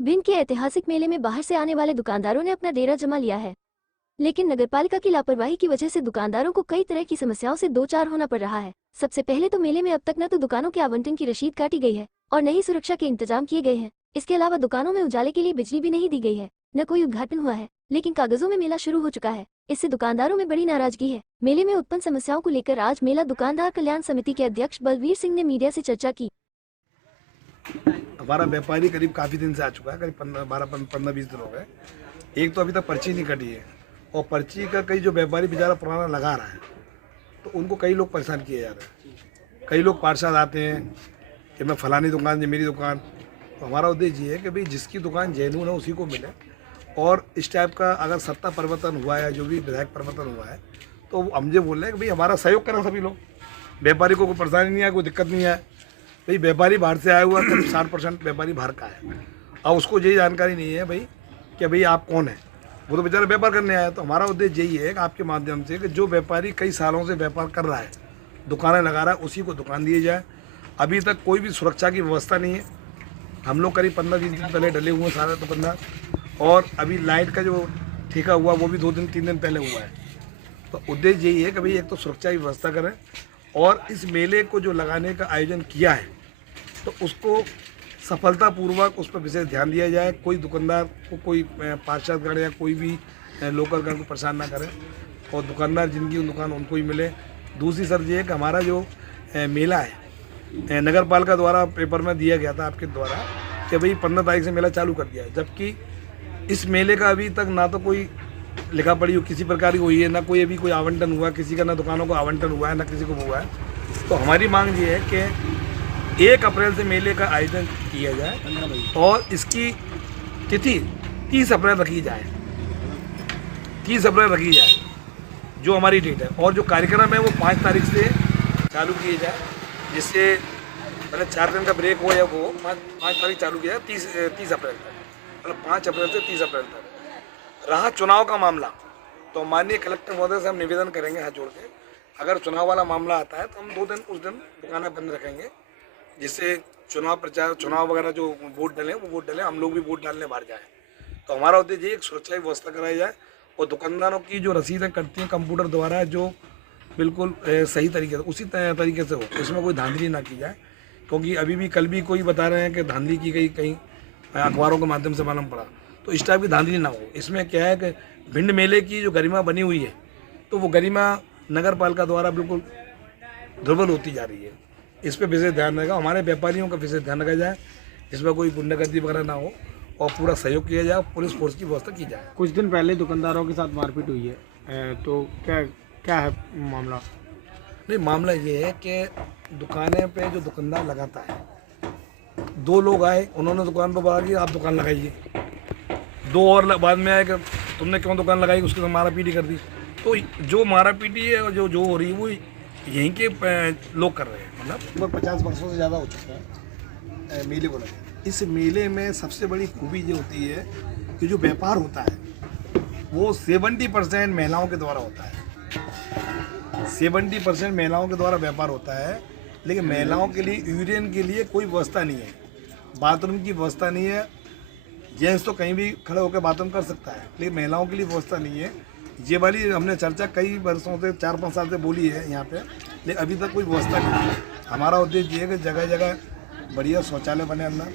भिंड के ऐतिहासिक मेले में बाहर से आने वाले दुकानदारों ने अपना डेरा जमा लिया है, लेकिन नगरपालिका की लापरवाही की वजह से दुकानदारों को कई तरह की समस्याओं से दो चार होना पड़ रहा है। सबसे पहले तो मेले में अब तक न तो दुकानों के आवंटन की रसीद काटी गई है और न ही सुरक्षा के इंतजाम किए गए हैं। इसके अलावा दुकानों में उजाले के लिए बिजली भी नहीं दी गई है, न कोई उद्घाटन हुआ है, लेकिन कागजों में मेला शुरू हो चुका है। इससे दुकानदारों में बड़ी नाराजगी है। मेले में उत्पन्न समस्याओं को लेकर आज मेला दुकानदार कल्याण समिति के अध्यक्ष बलवीर सिंह ने मीडिया से चर्चा की। हमारा व्यापारी करीब काफ़ी दिन से आ चुका है, करीब 15-20 दिन हो गए। एक तो अभी तक पर्ची नहीं कटी है और पर्ची का कई जो व्यापारी बेचारा पुराना लगा रहा है तो उनको कई लोग परेशान किए जा रहे हैं। कई लोग पार्षद आते हैं कि मैं फलानी दुकान, ये मेरी दुकान। तो हमारा उद्देश्य ये है कि भाई जिसकी दुकान जेन्युइन है उसी को मिले, और इस टाइप का अगर सत्ता परिवर्तन हुआ है, जो भी विधायक परिवर्तन हुआ है, तो हम ये बोल रहे हैं कि भाई हमारा सहयोग करें सभी लोग। व्यापारी को कोई परेशानी नहीं है, कोई दिक्कत नहीं है। भाई व्यापारी बाहर से आया हुआ करीब 60% व्यापारी बाहर का है, अब उसको यही जानकारी नहीं है भाई कि भाई आप कौन है, वो तो बेचारा व्यापार करने आया है। तो हमारा उद्देश्य यही है कि आपके माध्यम से कि जो व्यापारी कई सालों से व्यापार कर रहा है, दुकानें लगा रहा है, उसी को दुकान दिए जाए। अभी तक कोई भी सुरक्षा की व्यवस्था नहीं है। हम लोग करीब 15-20 दिन पहले डले हुए हैं सारे दुकानदार, और अभी लाइट का जो ठेका हुआ वो भी 2-3 दिन पहले हुआ है। तो उद्देश्य यही है कि भाई एक तो सुरक्षा की व्यवस्था करें, और इस मेले को जो लगाने का आयोजन किया है तो उसको सफलतापूर्वक उस पर विशेष ध्यान दिया जाए। कोई दुकानदार को कोई पार्षदगण या कोई भी लोकल गण को परेशान ना करें, और दुकानदार जिनकी दुकान उनको ही मिले। दूसरी सर ये है कि हमारा जो मेला है नगर पालिका द्वारा पेपर में दिया गया था आपके द्वारा कि भाई 15 तारीख से मेला चालू कर दिया है, जबकि इस मेले का अभी तक ना तो कोई लिखा पढ़ी हो किसी प्रकार की हुई है, ना कोई अभी कोई आवंटन हुआ किसी का, ना दुकानों को आवंटन हुआ है, ना किसी को हुआ है। तो हमारी मांग ये है कि 1 अप्रैल से मेले का आयोजन किया जाए और इसकी तिथि 30 अप्रैल रखी जाए, 30 अप्रैल रखी जाए जो हमारी डेट है। और जो कार्यक्रम है वो 5 तारीख से चालू किए जाए, जिससे मतलब 4 दिन का ब्रेक हो या वो 5 तारीख चालू किया जाए 30 अप्रैल तक, मतलब 5 अप्रैल से 30 अप्रैल तक। रहा चुनाव का मामला, तो माननीय कलेक्टर महोदय से हम निवेदन करेंगे हाथ जोड़ के, अगर चुनाव वाला मामला आता है तो हम 2 दिन उस दिन दुकानें बंद रखेंगे, जिससे चुनाव प्रचार, चुनाव वगैरह जो वोट डलें वो वोट डलें, हम लोग भी वोट डालने बाहर जाएँ। तो हमारा उद्देश्य ये एक सुरक्षा की व्यवस्था कराई जाए, और दुकानदारों की जो रसीदें कटती हैं कंप्यूटर द्वारा जो बिल्कुल सही तरीके से उसी तरीके से हो, इसमें कोई धांधली ना की जाए। क्योंकि अभी भी कल भी कोई बता रहे हैं कि धांधली की गई, कहीं अखबारों के माध्यम से मालूम पड़ा, तो इस टाइप की धांधली ना हो। इसमें क्या है कि भिंड मेले की जो गरिमा बनी हुई है, तो वो गरिमा नगर पालिका द्वारा बिल्कुल दुर्बल होती जा रही है। इस पर विशेष ध्यान रहेगा, हमारे व्यापारियों का विशेष ध्यान रखा जाए, इसमें कोई गुंडागर्दी वगैरह ना हो, और पूरा सहयोग किया जाए, पुलिस फोर्स की व्यवस्था की जाए। कुछ दिन पहले दुकानदारों के साथ मारपीट हुई है, तो क्या है मामला? नहीं, मामला ये है कि दुकानें पे जो दुकानदार लगाता है, 2 लोग आए, उन्होंने दुकान पर बोला कि आप दुकान लगाइए, 2 और बाद में आए कि तुमने क्यों दुकान लगाई, उसके साथ मारा पीटी कर दी। तो जो मारा पीटी है और जो हो रही है वो यहीं के लोग कर रहे हैं, मतलब 50 वर्षों से ज़्यादा हो चुका है मेले को लगे। इस मेले में सबसे बड़ी खूबी ये होती है कि जो व्यापार होता है वो 70% महिलाओं के द्वारा होता है, 70% महिलाओं के द्वारा व्यापार होता है। लेकिन महिलाओं के लिए यूरियन के लिए कोई व्यवस्था नहीं है, बाथरूम की व्यवस्था नहीं है। जेंट्स तो कहीं भी खड़े होकर बाथरूम कर सकता है, लेकिन महिलाओं के लिए व्यवस्था नहीं है। ये वाली हमने चर्चा कई वर्षों से 4-5 साल से बोली है यहाँ पे, लेकिन अभी तक कोई व्यवस्था नहीं है। हमारा उद्देश्य ये है कि जगह जगह बढ़िया शौचालय बने, अंदर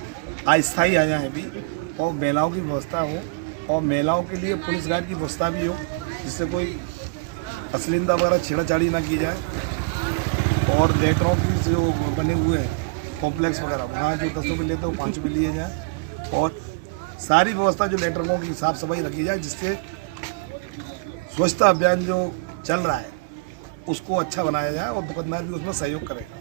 अस्थायी आ जाए भी, और महिलाओं की व्यवस्था हो, और महिलाओं के लिए पुलिस गार्ड की व्यवस्था भी हो, जिससे कोई अश्लीलता वगैरह छेड़ाछाड़ी ना की जाए। और लेटरों की जो बने हुए हैं कॉम्प्लेक्स वगैरह, वहाँ जो 10 रुपये लेते हैं वो 5 रुपये लिए जाए, और सारी व्यवस्था जो लेटरों की साफ़ सफाई रखी जाए, जिससे स्वच्छता अभियान जो चल रहा है उसको अच्छा बनाया जाए, और दुकानदार भी उसमें सहयोग करेगा।